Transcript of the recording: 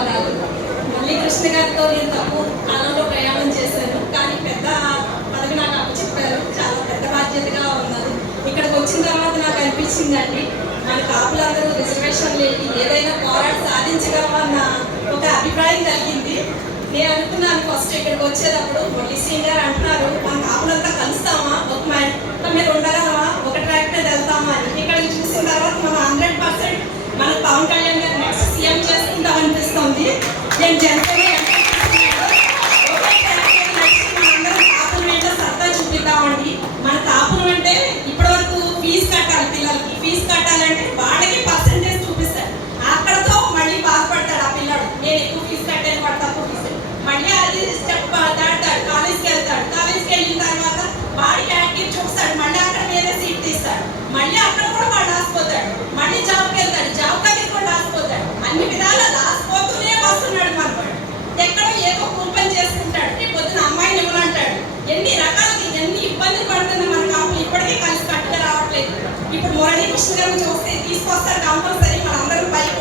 ధన్యవాదాలు. మళ్ళీ కృష్ణ గారితో నేను తక్కువ కాలంలో ప్రయాణం చేశాను, కానీ పెద్ద పదవి నాకు అప్పచెప్పారు. చాలా పెద్ద బాధ్యతగా ఉన్నది. ఇక్కడికి వచ్చిన తర్వాత నాకు అనిపించిందండి, మన కాపులందరూ రిజర్వేషన్లు ఏంటి, ఏదైనా పోరాటం సాధించగలమన్న ఒక అభిప్రాయం కలిగింది. నేను అనుకున్నాను ఫస్ట్ ఇక్కడికి వచ్చేటప్పుడు, మళ్ళీ శ్రీని గారు అంటున్నారు మన కాపులంతా కలుస్తామా, ఒక మీద ఉండగలమా, ఒక ట్రాక్ మీద వెళ్తామా అని. ఇక్కడికి చూసిన తర్వాత మనం 100% మన పవన్ కళ్యాణ్ గారు నెక్స్ట్ సీఎం చేసుకుంటాం అనిపిస్తుంది. నేను జనసేన కాపులు ఏంటో సత్తా చూపిద్దామండి. మన కాపులు అంటే ఇప్పటి వరకు ఫీజు కట్టాలి, పిల్లలకి ఫీజు కట్టాలంటే వాళ్ళకి పర్సెంటేజ్ చూపిస్తాడు, అక్కడతో మళ్ళీ బాధపడతాడు ఆ పిల్లడు. నేను ఎక్కువ ఫీజు కట్టాను, వాడు తక్కువ ఫీజు, మళ్ళీ అది స్టెప్ దాటుతాడు, కాలేజ్కి వెళ్తాడు. కాలేజ్కి వెళ్ళిన తర్వాత వాడికి యాక్టివ్ చూస్తాడు, మళ్ళీ అక్కడ వేరే సీట్ తీస్తాడు, మళ్ళీ అక్కడ కూడా వాడు రాసిపోతాడు, మళ్ళీ జాబ్కి వెళ్తాడు, జాబ్ దగ్గర కూడా రాసిపోతాడు. అన్ని విధాలా రాసిపోతూనే వస్తున్నాడు మనవాడు. ఎక్కడో ఏదో కూపన్ చేసుకుంటాడు, రేపు పొద్దున అమ్మాయిని ఇవ్వనంటాడు. ఎన్ని రకాలకి ఎన్ని ఇబ్బందులు పడుతున్నా మన కాపులు ఇప్పటికీ కలిసి కట్టుగా రావట్లేదు. ఇప్పుడు మురళీ కృష్ణ గారు చూస్తే తీసుకొస్తారు కంపల్సరీ, మనందరం పైకి